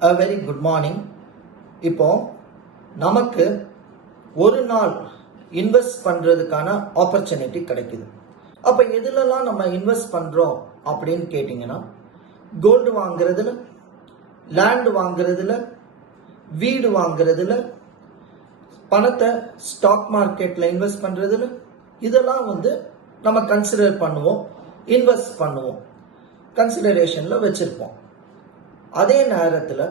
A very good morning இப்போ நமக்கு ஒரு நாள் இன்வெஸ்ட் பண்ணுறதுக்கான ஆப்பர்ச்சுனிட்டி கிடைக்குது. அப்போ எதுலலாம் நம்ம இன்வெஸ்ட் பண்ணுறோம் அப்படின்னு கேட்டிங்கன்னா கோல்டு வாங்குறதுல லேண்டு வாங்குறதுல வீடு வாங்குறதுல பணத்தை ஸ்டாக் மார்க்கெட்டில் இன்வெஸ்ட் பண்ணுறதுல இதெல்லாம் வந்து நம்ம கன்சிடர் பண்ணுவோம் இன்வெஸ்ட் பண்ணுவோம். கன்சிடரேஷனில் வச்சுருப்போம். அதே நேரத்தில்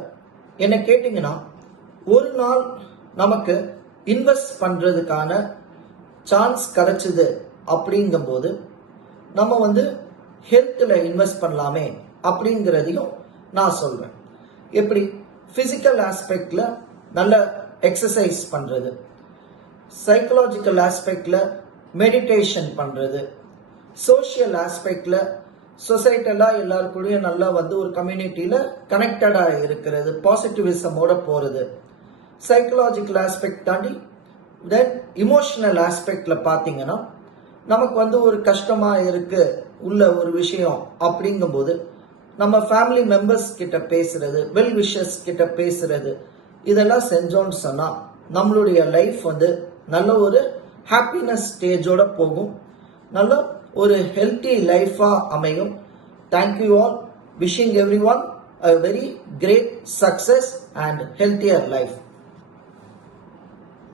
என்ன கேட்டிங்கன்னா ஒரு நாள் நமக்கு இன்வெஸ்ட் பண்ணுறதுக்கான சான்ஸ் கிடைச்சிது அப்படிங்கும்போது நம்ம வந்து ஹெல்த்தில் இன்வெஸ்ட் பண்ணலாமே அப்படிங்கிறதையும் நான் சொல்வேன் எப்படி? ஃபிசிக்கல் ஆஸ்பெக்டில் நல்ல எக்ஸசைஸ் பண்ணுறது சைக்கலாஜிக்கல் ஆஸ்பெக்டில் மெடிடேஷன் பண்ணுறது சோஷியல் ஆஸ்பெக்டில் சொசைட்டலாக எல்லாருக்குள்ளேயும் நல்லா வந்து ஒரு கம்யூனிட்டியில் கனெக்டடாக இருக்கிறது பாசிட்டிவிசமோட போகிறது சைக்கலாஜிக்கல் ஆஸ்பெக்ட் தாண்டி தென் இமோஷனல் ஆஸ்பெக்டில் பார்த்தீங்கன்னா நமக்கு வந்து ஒரு கஷ்டமாக இருக்கு உள்ள ஒரு விஷயம் அப்படிங்கும்போது நம்ம ஃபேமிலி மெம்பர்ஸ் கிட்ட பேசுறது வெல் விஷஸ் கிட்ட பேசுறது இதெல்லாம் செஞ்சோம்னு சொன்னால் நம்மளுடைய லைஃப் வந்து நல்ல ஒரு ஹாப்பினஸ் ஸ்டேஜோட போகும். நல்ல ஒரு ஹெல்த்தி லைஃபா அமையும் thank you all wishing everyone a very great success and healthier life